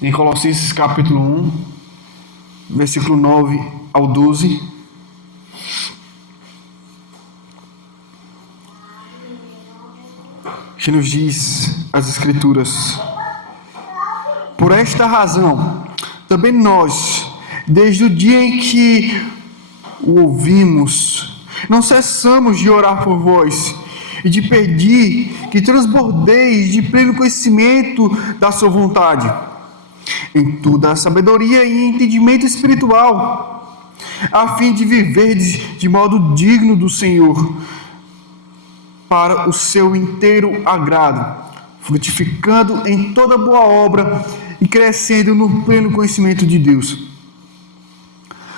em Colossenses capítulo 1, versículo 9 ao 12. Que nos diz as Escrituras: por esta razão, também nós, desde o dia em que o ouvimos, não cessamos de orar por vós e de pedir que transbordeis de pleno conhecimento da sua vontade, em toda a sabedoria e entendimento espiritual, a fim de viverdes de modo digno do Senhor, para o seu inteiro agrado, frutificando em toda boa obra e crescendo no pleno conhecimento de Deus,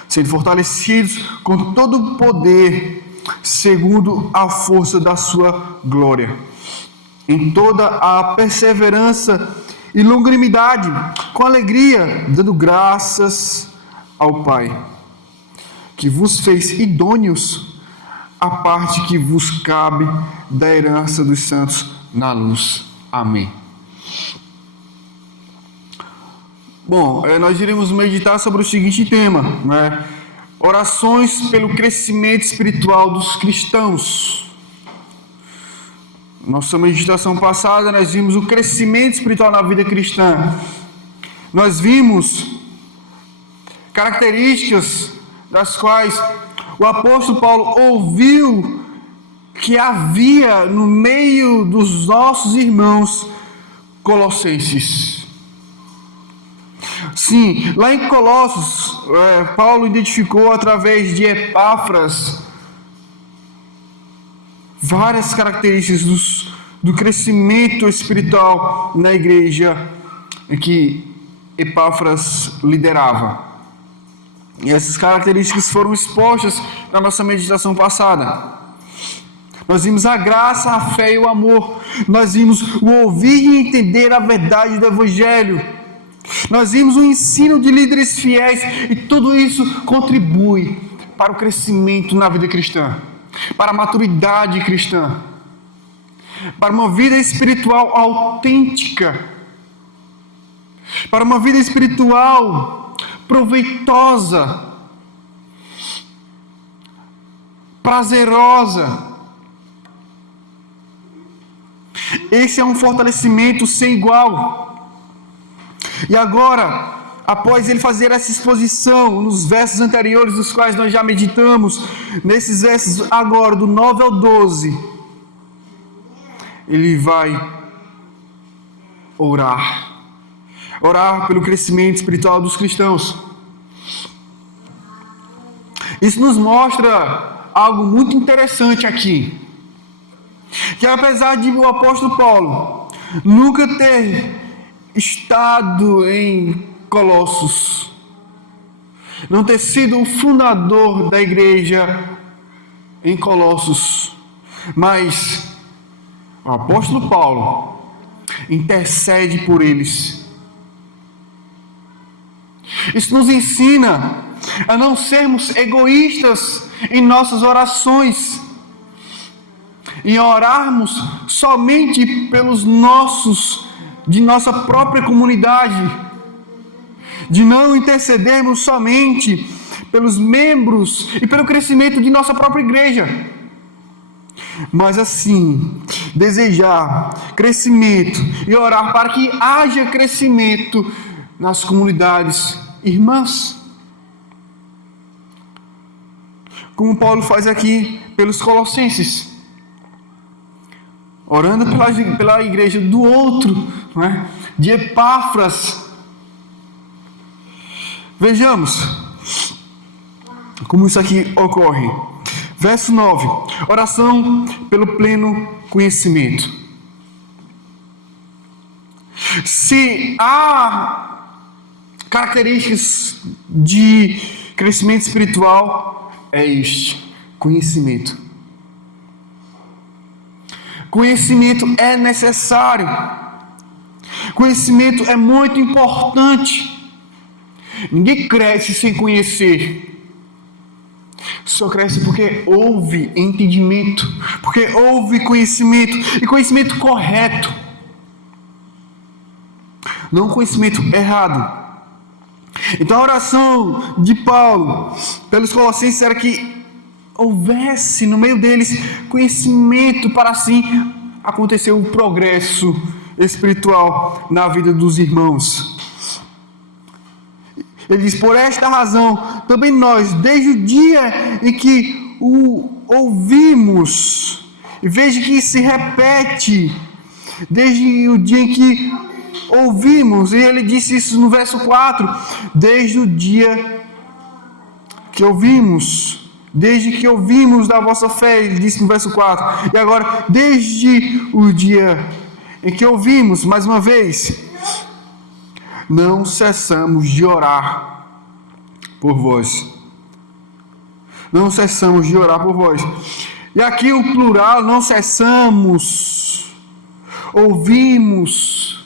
sendo fortalecidos com todo o poder, segundo a força da sua glória, em toda a perseverança e longanimidade, com alegria, dando graças ao Pai, que vos fez idôneos à parte que vos cabe da herança dos santos na luz. Amém. Bom, nós iremos meditar sobre o seguinte tema, né? Orações pelo crescimento espiritual dos cristãos. Nossa meditação passada, nós vimos o crescimento espiritual na vida cristã. Nós vimos características das quais o apóstolo Paulo ouviu que havia no meio dos nossos irmãos colossenses. Sim, lá em Colossos, Paulo identificou através de Epáfras várias características do crescimento espiritual na igreja que Epáfras liderava. E essas características foram expostas na nossa meditação passada. Nós vimos a graça, a fé e o amor. Nós vimos o ouvir e entender a verdade do Evangelho. Nós vimos o ensino de líderes fiéis. E tudo isso contribui para o crescimento na vida cristã, para a maturidade cristã, para uma vida espiritual autêntica, para uma vida espiritual proveitosa, prazerosa. Esse é um fortalecimento sem igual. E agora, após ele fazer essa exposição nos versos anteriores, dos quais nós já meditamos, nesses versos agora, do 9 ao 12, ele vai orar pelo crescimento espiritual dos cristãos. Isso nos mostra algo muito interessante aqui, que apesar de o apóstolo Paulo nunca ter estado em Colossos, não ter sido o fundador da igreja em Colossos, mas o apóstolo Paulo intercede por eles. Isso nos ensina a não sermos egoístas em nossas orações, em orarmos somente pelos de nossa própria comunidade, de não intercedermos somente pelos membros e pelo crescimento de nossa própria igreja, mas assim desejar crescimento e orar para que haja crescimento nas comunidades irmãs, como Paulo faz aqui pelos colossenses, orando pela igreja do outro, não é? De Epáfras. Vejamos como isso aqui ocorre. Verso 9. Oração pelo pleno conhecimento. Se há características de crescimento espiritual, é este: conhecimento. Conhecimento é necessário. Conhecimento é muito importante. Ninguém cresce sem conhecer. Só cresce porque houve entendimento, porque houve conhecimento, e conhecimento correto. não um conhecimento errado. Então a oração de Paulo pelos Colossenses era que houvesse no meio deles conhecimento para assim acontecer um progresso espiritual na vida dos irmãos. Ele diz: por esta razão, também nós, desde o dia em que o ouvimos, e veja que se repete, desde o dia em que ouvimos, e ele disse isso no verso 4, desde o dia que ouvimos, desde que ouvimos da vossa fé, ele disse no verso 4, e agora, desde o dia em que ouvimos, mais uma vez, não cessamos de orar por vós. Não cessamos de orar por vós. E aqui o plural, não cessamos, ouvimos.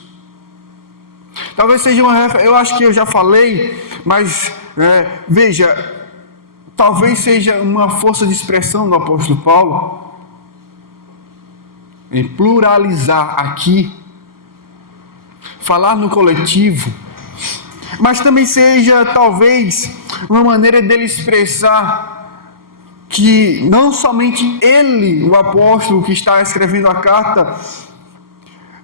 Talvez seja eu acho que eu já falei, mas veja, talvez seja uma força de expressão do apóstolo Paulo em pluralizar aqui, falar no coletivo, mas também seja talvez uma maneira dele expressar que não somente ele, o apóstolo que está escrevendo a carta,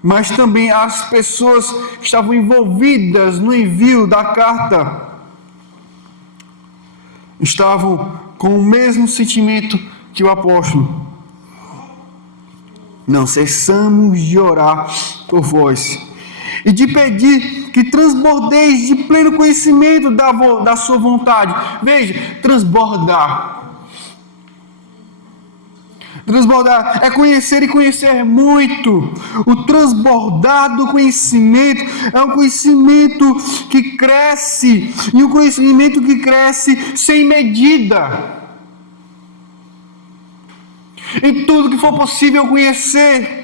mas também as pessoas que estavam envolvidas no envio da carta estavam com o mesmo sentimento que o apóstolo. Não cessamos de orar por vós e de pedir que transbordeis de pleno conhecimento da sua vontade. Veja, transbordar. Transbordar é conhecer e conhecer muito. O transbordar do conhecimento é um conhecimento que cresce, e um conhecimento que cresce sem medida. Em tudo que for possível conhecer,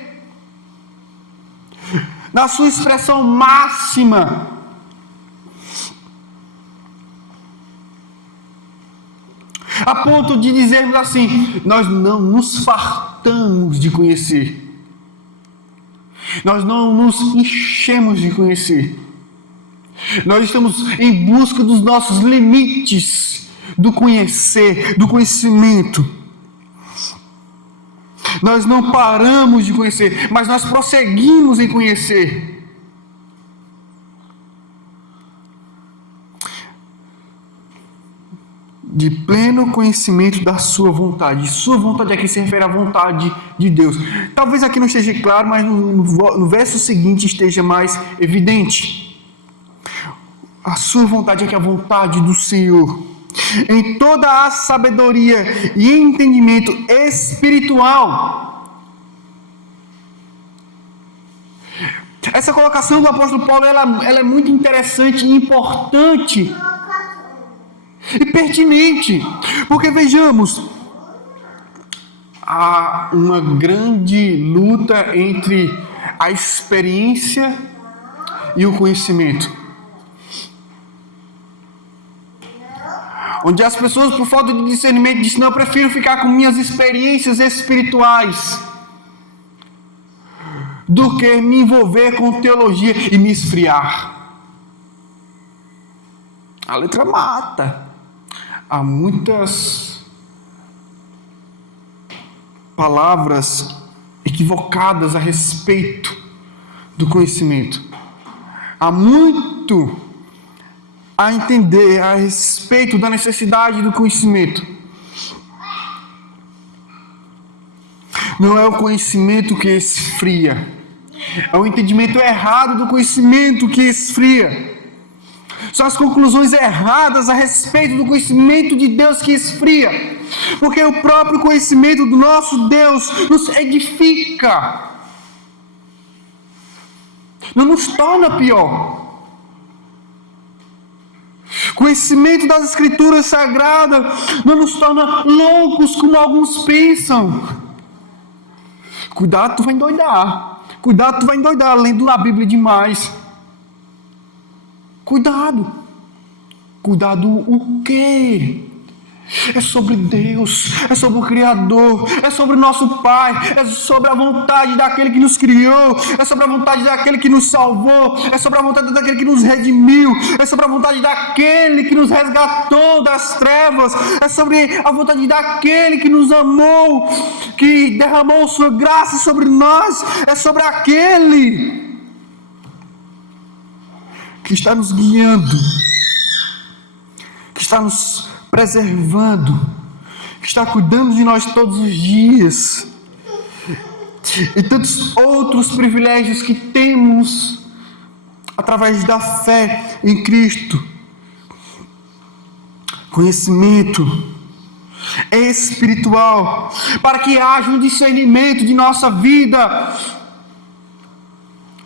na sua expressão máxima. A ponto de dizermos assim: nós não nos fartamos de conhecer, nós não nos enchemos de conhecer, nós estamos em busca dos nossos limites do conhecer, do conhecimento. Nós não paramos de conhecer, mas nós prosseguimos em conhecer. De pleno conhecimento da sua vontade. Sua vontade aqui se refere à vontade de Deus. Talvez aqui não esteja claro, mas no verso seguinte esteja mais evidente. A sua vontade aqui é a vontade do Senhor. Em toda a sabedoria e entendimento espiritual. Essa colocação do apóstolo Paulo, ela é muito interessante e importante e pertinente, porque vejamos, há uma grande luta entre a experiência e o conhecimento, onde as pessoas, por falta de discernimento, dizem: não, eu prefiro ficar com minhas experiências espirituais do que me envolver com teologia e me esfriar. A letra mata. Há muitas palavras equivocadas a respeito do conhecimento. Há muito a entender a respeito da necessidade do conhecimento. Não é o conhecimento que esfria, é o entendimento errado do conhecimento que esfria. São as conclusões erradas a respeito do conhecimento de Deus que esfria. Porque o próprio conhecimento do nosso Deus nos edifica, não nos torna pior. Conhecimento das Escrituras Sagradas não nos torna loucos como alguns pensam. Cuidado, tu vai endoidar. Cuidado, tu vai endoidar lendo a Bíblia demais. Cuidado. Cuidado o quê? É sobre Deus, é sobre o Criador, é sobre o nosso Pai, é sobre a vontade daquele que nos criou, é sobre a vontade daquele que nos salvou, é sobre a vontade daquele que nos redimiu, é sobre a vontade daquele que nos resgatou das trevas, é sobre a vontade daquele que nos amou, que derramou sua graça sobre nós, é sobre aquele que está nos guiando, que está nos preservando, que está cuidando de nós todos os dias, e tantos outros privilégios que temos através da fé em Cristo. Conhecimento espiritual, para que haja um discernimento de nossa vida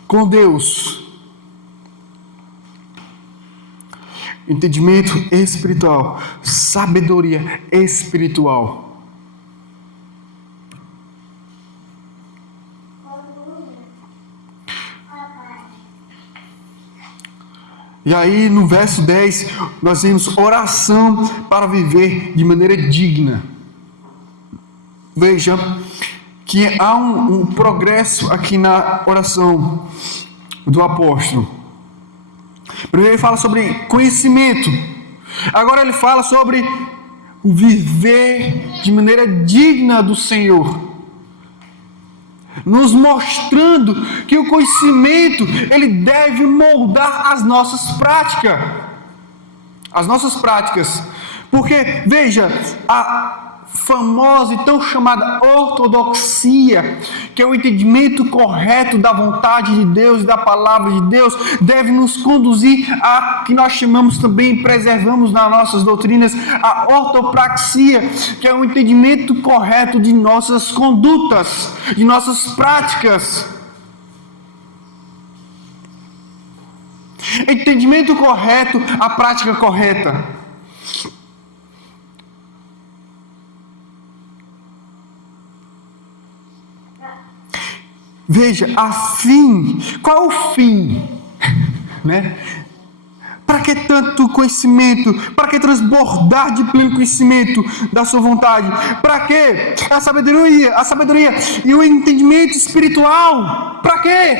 com Deus. Entendimento espiritual, sabedoria espiritual. E aí no verso 10 nós vemos oração para viver de maneira digna. Veja que há um progresso aqui na oração do apóstolo. Primeiro ele fala sobre conhecimento. Agora ele fala sobre o viver de maneira digna do Senhor, nos mostrando que o conhecimento ele deve moldar as nossas práticas. Porque veja, a famosa e tão chamada ortodoxia, que é o entendimento correto da vontade de Deus e da palavra de Deus, deve nos conduzir a que nós chamamos também, preservamos nas nossas doutrinas, a ortopraxia, que é o entendimento correto de nossas condutas, de nossas práticas. Entendimento correto, a prática correta. Veja, qual é o fim? Né? Para que tanto conhecimento? Para que transbordar de pleno conhecimento da sua vontade? Para que a sabedoria e o entendimento espiritual? Para quê?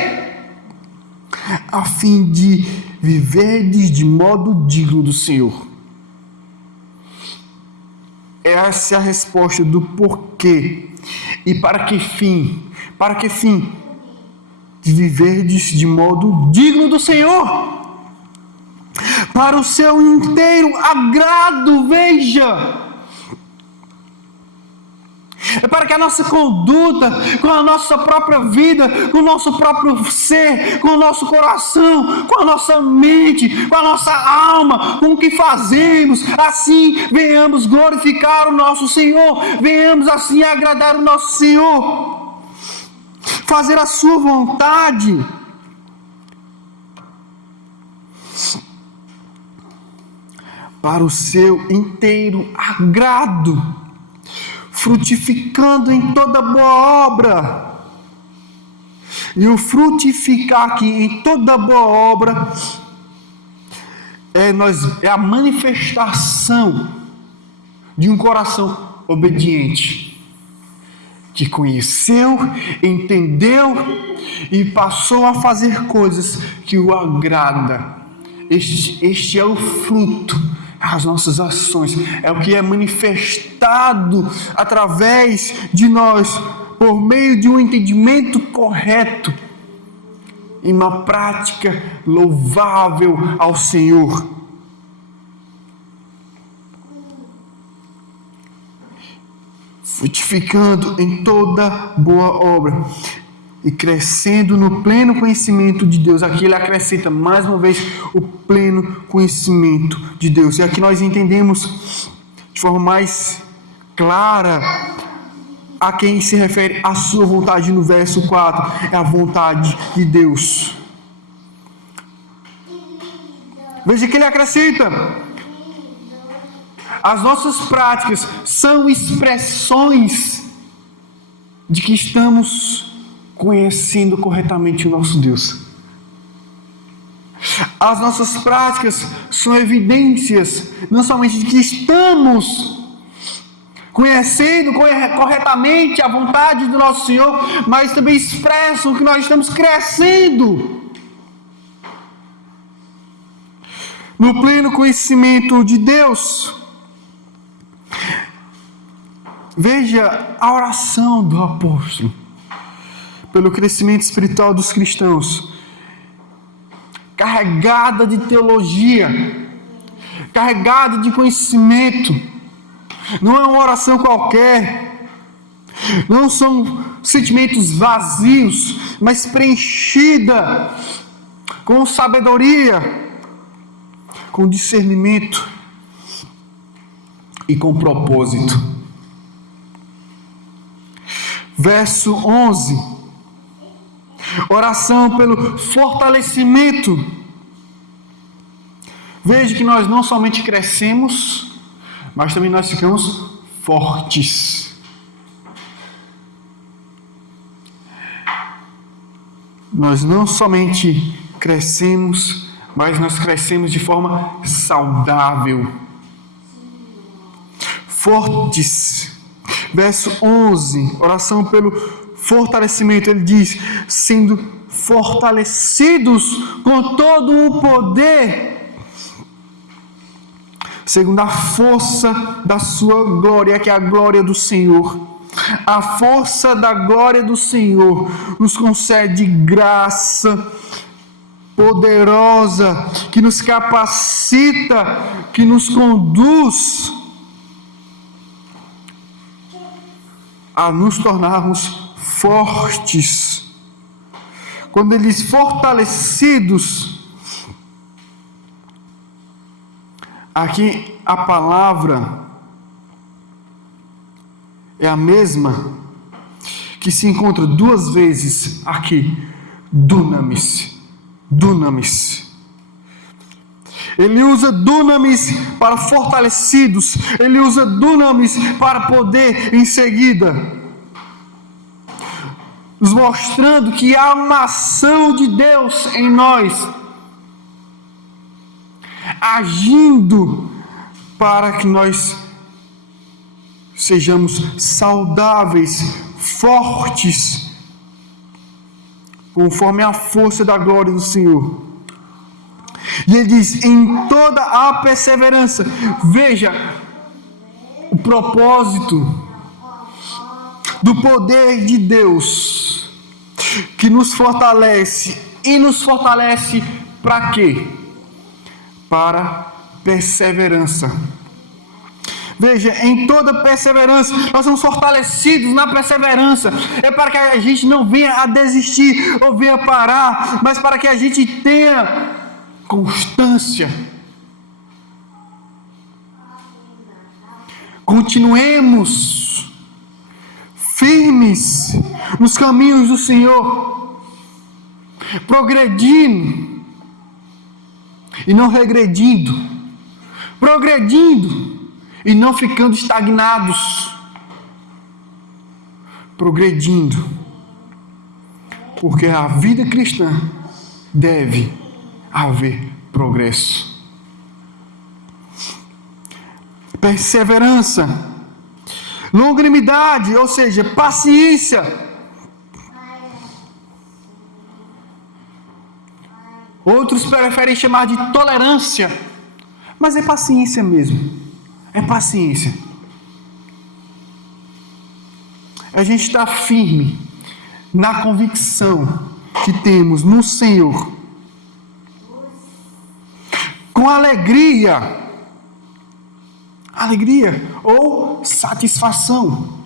A fim de viverdes de modo digno do Senhor. Essa é a resposta do porquê. E para que fim? Para que fim? De viverdes de modo digno do Senhor, para o seu inteiro agrado. Veja, é para que a nossa conduta, com a nossa própria vida, com o nosso próprio ser, com o nosso coração, com a nossa mente, com a nossa alma, com o que fazemos, assim venhamos glorificar o nosso Senhor, venhamos assim agradar o nosso Senhor, fazer a sua vontade. Para o seu inteiro agrado, frutificando em toda boa obra. E o frutificar aqui em toda boa obra é a manifestação de um coração obediente, que conheceu, entendeu e passou a fazer coisas que o agrada. Este é o fruto, as nossas ações, é o que é manifestado através de nós, por meio de um entendimento correto e uma prática louvável ao Senhor. Frutificando em toda boa obra e crescendo no pleno conhecimento de Deus. Aqui ele acrescenta mais uma vez o pleno conhecimento de Deus. E aqui nós entendemos de forma mais clara a quem se refere a sua vontade no verso 4. É a vontade de Deus. Veja que ele acrescenta: as nossas práticas são expressões de que estamos conhecendo corretamente o nosso Deus. As nossas práticas são evidências, não somente de que estamos conhecendo corretamente a vontade do nosso Senhor, mas também expressam que nós estamos crescendo no pleno conhecimento de Deus. Veja a oração do apóstolo pelo crescimento espiritual dos cristãos, carregada de teologia, carregada de conhecimento. Não é uma oração qualquer, não são sentimentos vazios, mas preenchida com sabedoria, com discernimento e com propósito. Verso 11, oração pelo fortalecimento. Veja que nós não somente crescemos, mas também nós ficamos fortes. Nós não somente crescemos, mas nós crescemos de forma saudável. Fortes. Verso 11, oração pelo fortalecimento. Ele diz, sendo fortalecidos com todo o poder, segundo a força da sua glória, que é a glória do Senhor. A força da glória do Senhor nos concede graça poderosa, que nos capacita, que nos conduz a nos tornarmos fortes. Quando ele diz fortalecidos, aqui a palavra é a mesma que se encontra duas vezes aqui, dunamis. Ele usa dunamis para fortalecidos, ele usa dunamis para poder em seguida, nos mostrando que há uma ação de Deus em nós, agindo para que nós sejamos saudáveis, fortes, conforme a força da glória do Senhor. E ele diz, em toda a perseverança. Veja o propósito do poder de Deus, que nos fortalece. E nos fortalece para quê? Para perseverança. Veja, em toda perseverança, nós somos fortalecidos na perseverança. É para que a gente não venha a desistir ou venha a parar, mas para que a gente tenha constância. Continuemos firmes nos caminhos do Senhor, progredindo e não regredindo, progredindo e não ficando estagnados, progredindo, porque a vida cristã deve haver progresso. Perseverança, longanimidade, ou seja, paciência. Outros preferem chamar de tolerância, mas é paciência mesmo. É paciência. A gente está firme na convicção que temos no Senhor, com alegria ou satisfação.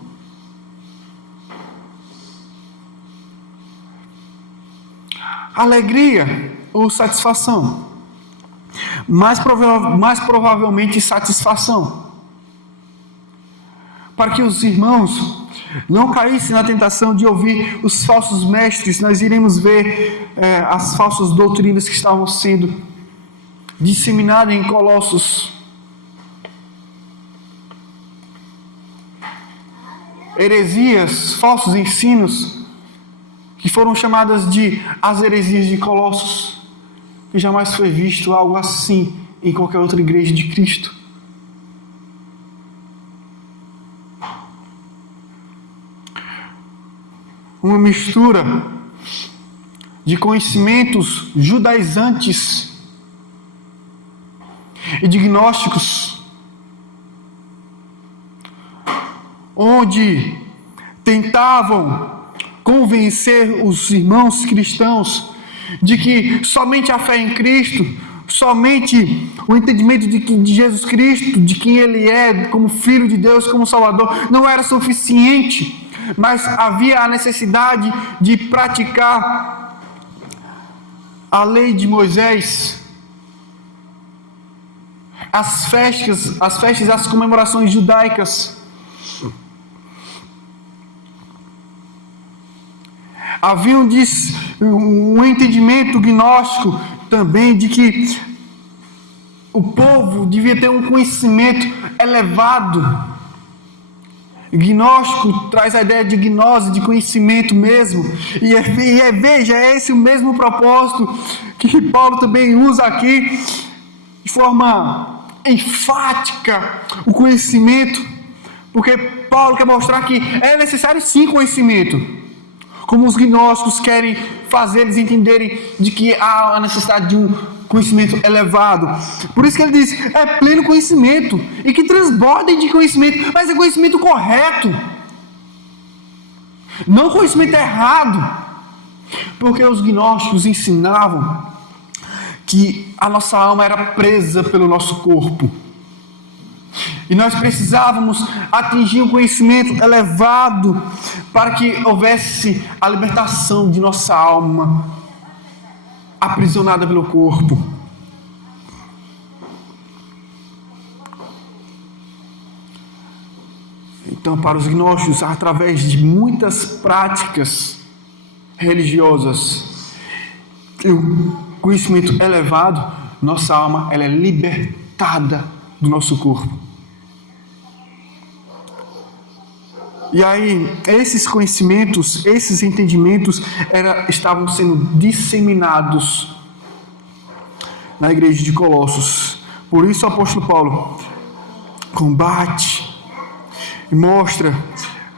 Alegria ou satisfação. Mais provavelmente satisfação. Para que os irmãos não caíssem na tentação de ouvir os falsos mestres, nós iremos ver as falsas doutrinas que estavam sendo disseminadas em Colossos. Heresias, falsos ensinos, que foram chamadas de as heresias de Colossos, que jamais foi visto algo assim em qualquer outra igreja de Cristo. uma mistura de conhecimentos judaizantes e de gnósticos, onde tentavam convencer os irmãos cristãos de que somente a fé em Cristo, somente o entendimento de Jesus Cristo, de quem Ele é, como Filho de Deus, como Salvador, não era suficiente, mas havia a necessidade de praticar a lei de Moisés, as festas, as comemorações judaicas. Havia um entendimento gnóstico também de que o povo devia ter um conhecimento elevado. Gnóstico traz a ideia de gnose, de conhecimento mesmo. Veja, é esse o mesmo propósito que Paulo também usa aqui, de forma enfática, o conhecimento, porque Paulo quer mostrar que é necessário sim conhecimento, como os gnósticos querem fazer eles entenderem de que há a necessidade de um conhecimento elevado. Por isso que ele diz, é pleno conhecimento, e que transbordem de conhecimento, mas é conhecimento correto, não conhecimento errado, porque os gnósticos ensinavam que a nossa alma era presa pelo nosso corpo, e nós precisávamos atingir um conhecimento elevado para que houvesse a libertação de nossa alma aprisionada pelo corpo. Então, para os gnósticos, através de muitas práticas religiosas e o conhecimento elevado, nossa alma ela é libertada do nosso corpo. E aí, esses conhecimentos, esses entendimentos estavam sendo disseminados na igreja de Colossos. Por isso o apóstolo Paulo combate e mostra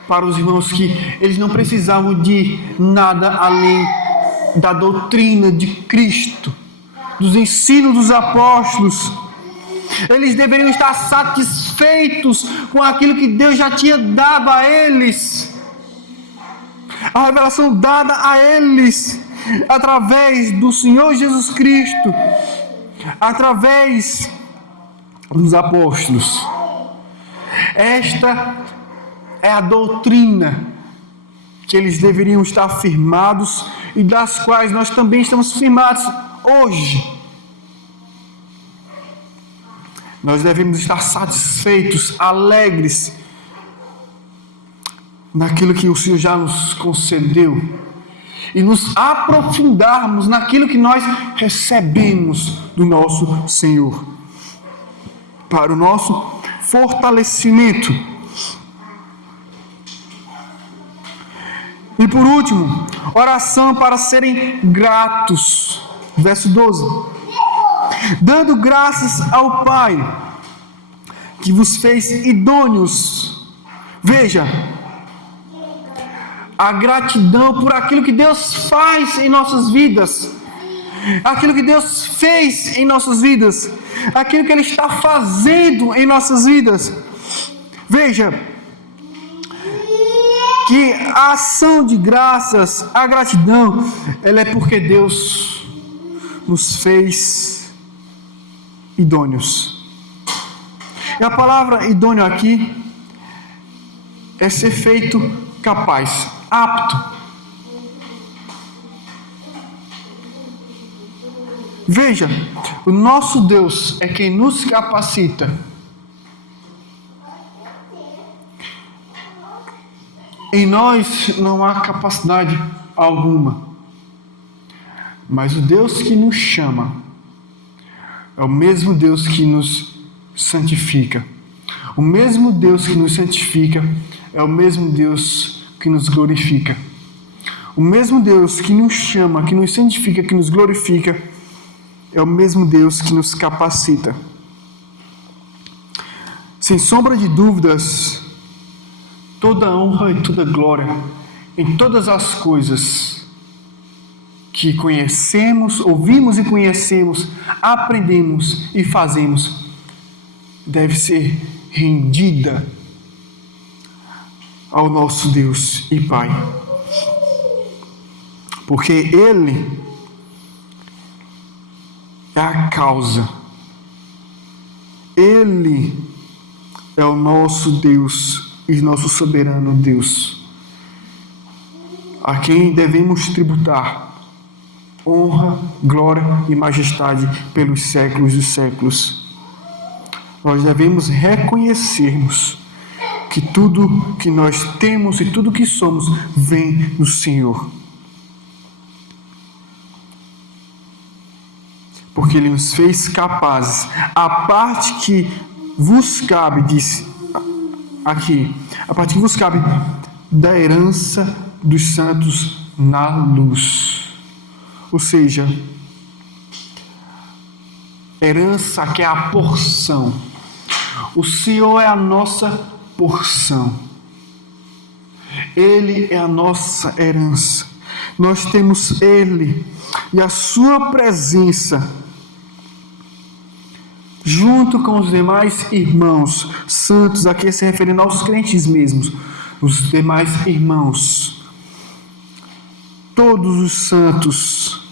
para os irmãos que eles não precisavam de nada além da doutrina de Cristo, dos ensinos dos apóstolos. Eles deveriam estar satisfeitos com aquilo que Deus já tinha dado a eles. A revelação dada a eles através do Senhor Jesus Cristo, através dos apóstolos. Esta é a doutrina que eles deveriam estar firmados e das quais nós também estamos firmados hoje. Nós devemos estar satisfeitos, alegres naquilo que o Senhor já nos concedeu e nos aprofundarmos naquilo que nós recebemos do nosso Senhor, para o nosso fortalecimento. E por último, oração para serem gratos. Verso 12. Dando graças ao Pai, que vos fez idôneos. Veja, a gratidão por aquilo que Deus faz em nossas vidas, aquilo que Deus fez em nossas vidas, aquilo que Ele está fazendo em nossas vidas. Veja, que a ação de graças, a gratidão, ela é porque Deus nos fez idôneos. E a palavra idôneo aqui é ser feito capaz, apto. Veja, o nosso Deus é quem nos capacita. Em nós não há capacidade alguma, mas o Deus que nos chama é o mesmo Deus que nos santifica. O mesmo Deus que nos santifica é o mesmo Deus que nos glorifica. O mesmo Deus que nos chama, que nos santifica, que nos glorifica, é o mesmo Deus que nos capacita. Sem sombra de dúvidas, toda honra e toda glória em todas as coisas que conhecemos, ouvimos e conhecemos, aprendemos e fazemos, deve ser rendida ao nosso Deus e Pai. Porque Ele é a causa. Ele é o nosso Deus e nosso soberano Deus, a quem devemos tributar honra, glória e majestade pelos séculos dos séculos. Nós devemos reconhecermos que tudo que nós temos e tudo que somos vem do Senhor. Porque Ele nos fez capazes. A parte que vos cabe, disse aqui, a parte que vos cabe da herança dos santos na luz. Ou seja, herança que é a porção. O Senhor é a nossa porção. Ele é a nossa herança. Nós temos Ele e a sua presença junto com os demais irmãos santos, aqui se referindo aos crentes mesmos, os demais irmãos, todos os santos.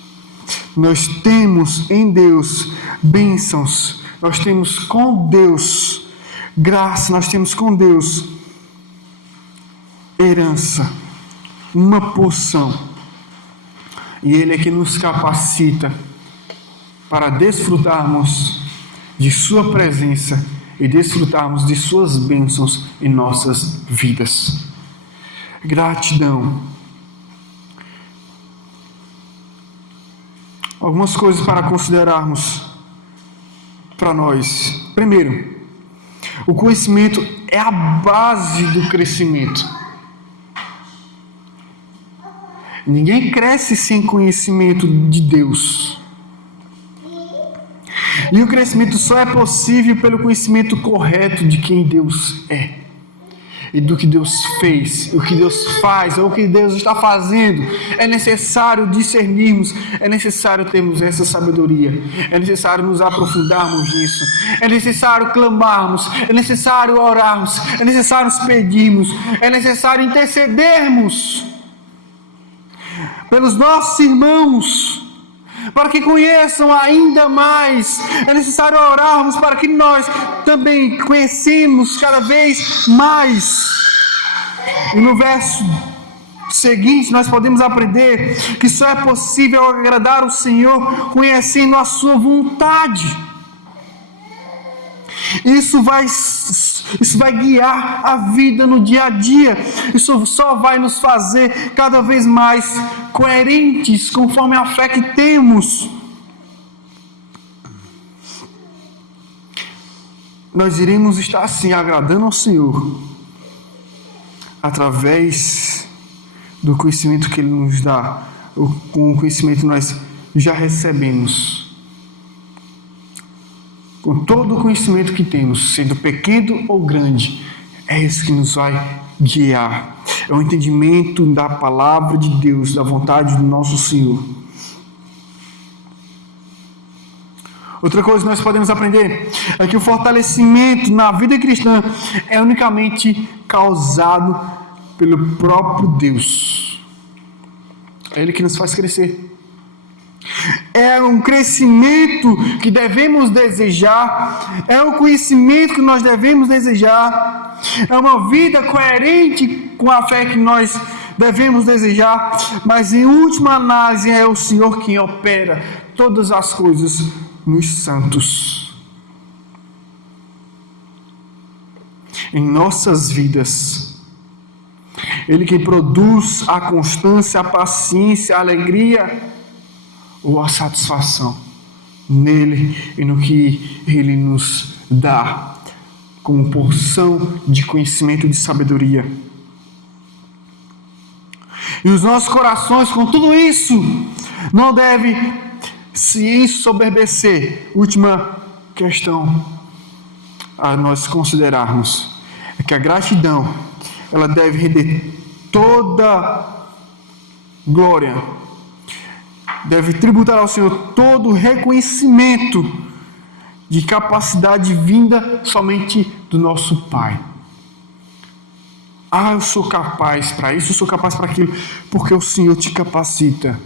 Nós temos em Deus bênçãos, nós temos com Deus graça, nós temos com Deus herança, uma porção, e Ele é que nos capacita para desfrutarmos de sua presença e desfrutarmos de suas bênçãos em nossas vidas. Gratidão. Algumas coisas para considerarmos para nós. Primeiro, o conhecimento é a base do crescimento. Ninguém cresce sem conhecimento de Deus. E o crescimento só é possível pelo conhecimento correto de quem Deus é. E do que Deus fez, o que Deus faz, ou o que Deus está fazendo. É necessário discernirmos, é necessário termos essa sabedoria, é necessário nos aprofundarmos nisso, é necessário clamarmos, é necessário orarmos, é necessário nos pedirmos, é necessário intercedermos pelos nossos irmãos, para que conheçam ainda mais. É necessário orarmos para que nós também conhecemos cada vez mais. E no verso seguinte nós podemos aprender que só é possível agradar o Senhor conhecendo a sua vontade. Isso vai guiar a vida no dia a dia. Isso só vai nos fazer cada vez mais coerentes conforme a fé que temos. Nós iremos estar assim agradando ao Senhor através do conhecimento que Ele nos dá. Com o conhecimento que nós já recebemos. Com todo o conhecimento que temos, sendo pequeno ou grande, é isso que nos vai guiar. É o entendimento da palavra de Deus, da vontade do nosso Senhor. Outra coisa que nós podemos aprender é que o fortalecimento na vida cristã é unicamente causado pelo próprio Deus. É Ele que nos faz crescer. É um crescimento que devemos desejar, é um conhecimento que nós devemos desejar, é uma vida coerente com a fé que nós devemos desejar, mas em última análise é o Senhor quem opera todas as coisas nos santos. Em nossas vidas, Ele que produz a constância, a paciência, a alegria ou a satisfação nele e no que Ele nos dá como porção de conhecimento e de sabedoria. E os nossos corações, com tudo isso, não devem se ensoberbecer. Última questão a nós considerarmos é que a gratidão, ela deve render toda glória. Deve tributar ao Senhor todo o reconhecimento de capacidade vinda somente do nosso Pai. Eu sou capaz para isso, eu sou capaz para aquilo, porque o Senhor te capacita.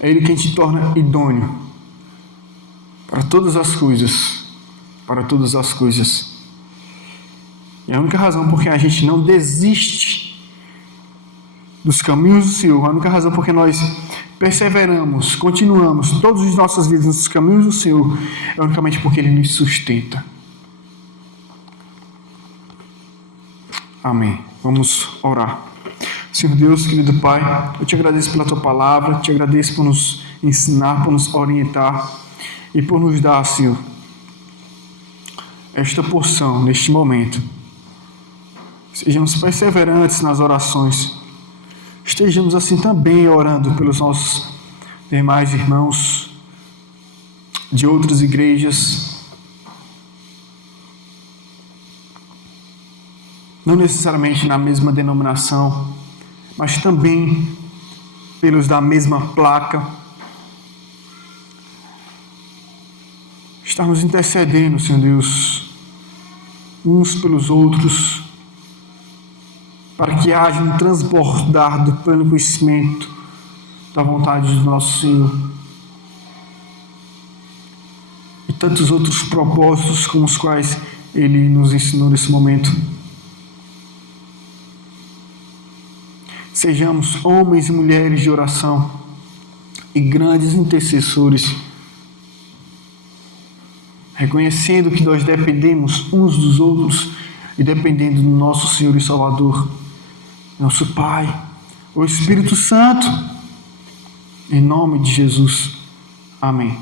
É Ele quem te torna idôneo para todas as coisas. Para todas as coisas. E a única razão por que a gente não desiste dos caminhos do Senhor, a única razão por que nós perseveramos, continuamos todas as nossas vidas nos caminhos do Senhor, é unicamente porque Ele nos sustenta. Amém. Vamos orar. Senhor Deus, querido Pai, eu te agradeço pela Tua palavra, te agradeço por nos ensinar, por nos orientar e por nos dar, Senhor, esta porção neste momento. Sejamos perseverantes nas orações. Estejamos assim também orando pelos nossos demais irmãos de outras igrejas. Não necessariamente na mesma denominação, mas também pelos da mesma placa. Estamos intercedendo, Senhor Deus, uns pelos outros, para que haja um transbordar do pleno conhecimento da vontade do nosso Senhor. E tantos outros propósitos com os quais Ele nos ensinou nesse momento. Sejamos homens e mulheres de oração e grandes intercessores, reconhecendo que nós dependemos uns dos outros e dependendo do nosso Senhor e Salvador, nosso Pai, o Espírito Santo, em nome de Jesus. Amém.